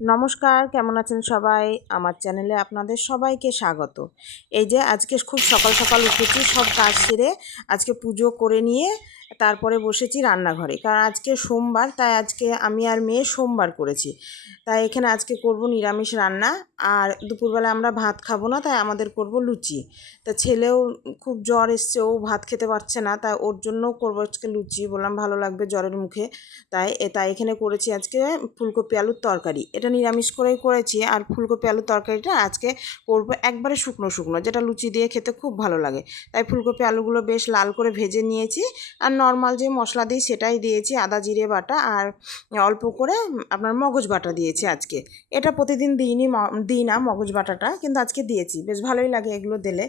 নমস্কার, কেমন আছেন সবাই? আমার চ্যানেলে আপনাদের সবাইকে স্বাগত। এই যে আজকে খুব সকাল সকাল উঠেছি, সব কাজ সেরে আজকে পুজো করে নিয়ে তারপরে বসেছি রান্নাঘরে। কারণ আজকে সোমবার, তাই আজকে আমি আর মেয়ে সোমবার করেছি। তাই এখানে আজকে করব নিরামিষ রান্না। আর দুপুরবেলা আমরা ভাত খাব না, তাই আমাদের করব লুচি। তা ছেলেও খুব জ্বর এসছে, ও ভাত খেতে পারছে না, তাই ওর জন্যও করব আজকে লুচি। বললাম ভালো লাগবে জ্বরের মুখে। তাই তাই এখানে করেছি আজকে ফুলকপি আলুর তরকারি। এটা নিরামিষ করেই করেছি, আর ফুলকপি আলুর তরকারিটা আজকে করব একবারে শুকনো শুকনো, যেটা লুচি দিয়ে খেতে খুব ভালো লাগে। তাই ফুলকপি আলুগুলো বেশ লাল করে ভেজে নিয়েছি। আর নর্মাল যে মশলা দিই সেটাই দিয়েছি, আদা, জিরে বাটা আর অল্প করে আপনার মগজ বাটা দিয়েছি আজকে। এটা প্রতিদিন দিইনি দিই না মগজ বাটাটা, কিন্তু আজকে দিয়েছি। বেশ ভালোই লাগে এগুলো দিলে।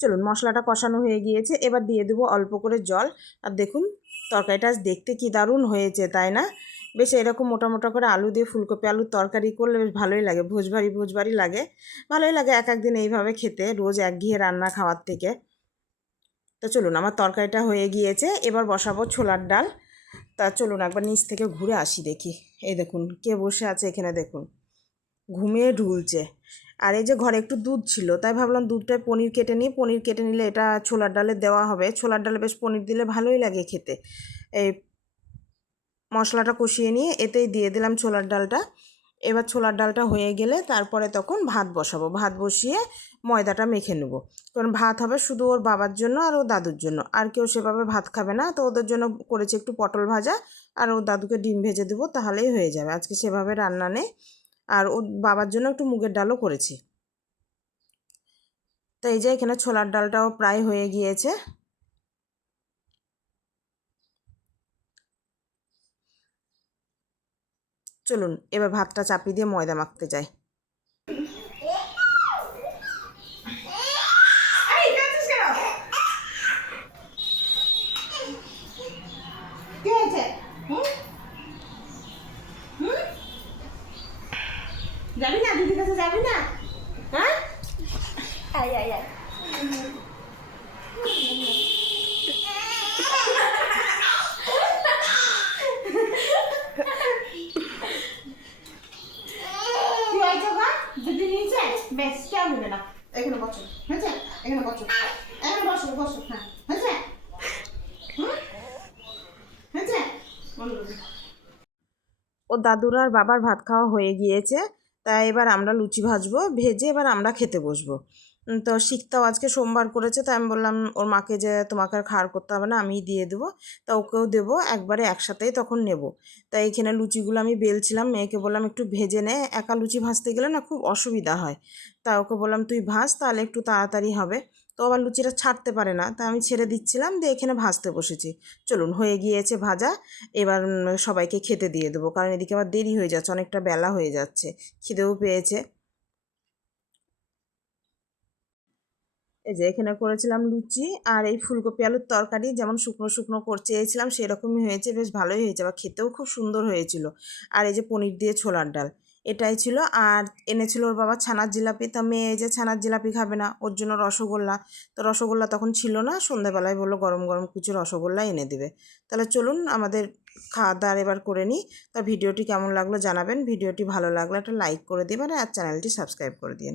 চলুন, মশলাটা কষানো হয়ে গিয়েছে। এবার দিয়ে দেবো অল্প করে জল। আর দেখুন, তরকারিটা আজ দেখতে কি দারুণ হয়েছে, তাই না? বেশ এরকম মোটা মোটা করে আলু দিয়ে ফুলকপি আলুর তরকারি করলে বেশ ভালোই লাগে, ভোজবাড়ি ভোজবাড়ি লাগে। ভালোই লাগে এক একদিন এইভাবে খেতে, রোজ একঘেয়ে রান্না খাওয়ার থেকে। তো চলুন, আমার তরকারিটা হয়ে গিয়েছে, এবার বসাবো ছোলার ডাল। তা চলুন, একবার নিচ থেকে ঘুরে আসি দেখি। এই দেখুন, কে বসে আছে এখানে দেখুন। ঘুমিয়ে ঢুলছে। আর এই যে ঘরে একটু দুধ ছিল, তাই ভাবলাম দুধটায় পনির কেটে নিই। পনির কেটে নিলে এটা ছোলার ডালে দেওয়া হবে। ছোলার ডালে বেশ পনির দিলে ভালোই লাগে খেতে। এই মশলাটা কষিয়ে নিয়ে এতেই দিয়ে দিলাম ছোলার ডালটা। এবার ছোলার ডালটা হয়ে গেলে তারপরে তখন ভাত বসাবো। ভাত বসিয়ে ময়দাটা মেখে নেব। কারণ ভাত হবে শুধু ওর বাবার জন্য আর ওর দাদুর জন্য। আর কেউ সেভাবে ভাত খাবে না। তো ওদের জন্য করেছি একটু পটল ভাজা। আর ওর দাদুকে ডিম ভেজে দেবো, তাহলেই হয়ে যাবে। আজকে সেভাবে রান্না নেই। আর ওর বাবার জন্য একটু মুগের ডালও করেছি। তো এই যে এখানে ছোলার ডালটাও প্রায় হয়ে গিয়েছে। চলুন এবার ভাতটা চাপিয়ে দিয়ে ময়দা মাখতে যাই। যাবি না? দিদির কাছে যাবি না? হ্যাঁ? আয় আয় আয় কি হয়েছে গো দিদি নিয়েছে বেশ কেউ নেবে না এখানে বসো। হয়েছে? এখানে বসো। এখানে বসো বসো। হ্যাঁ। হয়েছে? হয়েছে। ও দাদুর আর বাবার ভাত খাওয়া হয়ে গিয়েছে তাই এবার আমরা লুচি ভাজবো ভেজে এবার আমরা খেতে বসবো। তো শিখতাও আজকে সোমবার করেছে, তাই আমি বললাম, ওর মাকে যে তোমাকে আর খাওয়ার করতে হবে না, আমিই দিয়ে দেবো। তা ওকেও দেবো, একবারে একসাথেই তখন নেব। তাই এখানে লুচিগুলো আমি বেলছিলাম, মেয়েকে বললাম, একটু ভেজে নে। একা লুচি ভাজতে গেলে না খুব অসুবিধা হয়। তা ওকে বললাম, তুই ভাজ, তাহলে একটু তাড়াতাড়ি হবে। তো আবার লুচিটা ছাড়তে পারে না, তা আমি ছেড়ে দিচ্ছিলাম, দিয়ে এখানে ভাজতে বসেছি। চলুন, হয়ে গিয়েছে ভাজা, এবার সবাইকে খেতে দিয়ে দেবো, কারণ এদিকে আবার দেরি হয়ে যাচ্ছে, অনেকটা বেলা হয়ে যাচ্ছে, খিদেও পেয়েছে। এই যে এখানে করেছিলাম লুচি আর এই ফুলকপি আলুর তরকারি, যেমন শুকনো শুকনো চেয়েছিলাম, সেরকমই হয়েছে, বেশ ভালোই হয়েছে। আবার খেতেও খুব সুন্দর হয়েছিল। আর এই যে পনির দিয়ে ছোলার ডাল, এটাই ছিল। আর এনেছিল ওর বাবা ছানার জিলাপি। তা মেয়ে এই যে ছানার জিলাপি খাবে না, ওর জন্য রসগোল্লা। তো রসগোল্লা তখন ছিল না, সন্ধ্যাবেলায় বলল গরম গরম কিছু রসগোল্লা এনে দেবে। তাহলে চলুন আমাদের খাওয়া দাওয়ার এবার করে নিই। তা ভিডিওটি কেমন লাগল জানাবেন। ভিডিওটি ভালো লাগলে একটা লাইক করে দেবেন আর চ্যানেলটি সাবস্ক্রাইব করে দিন।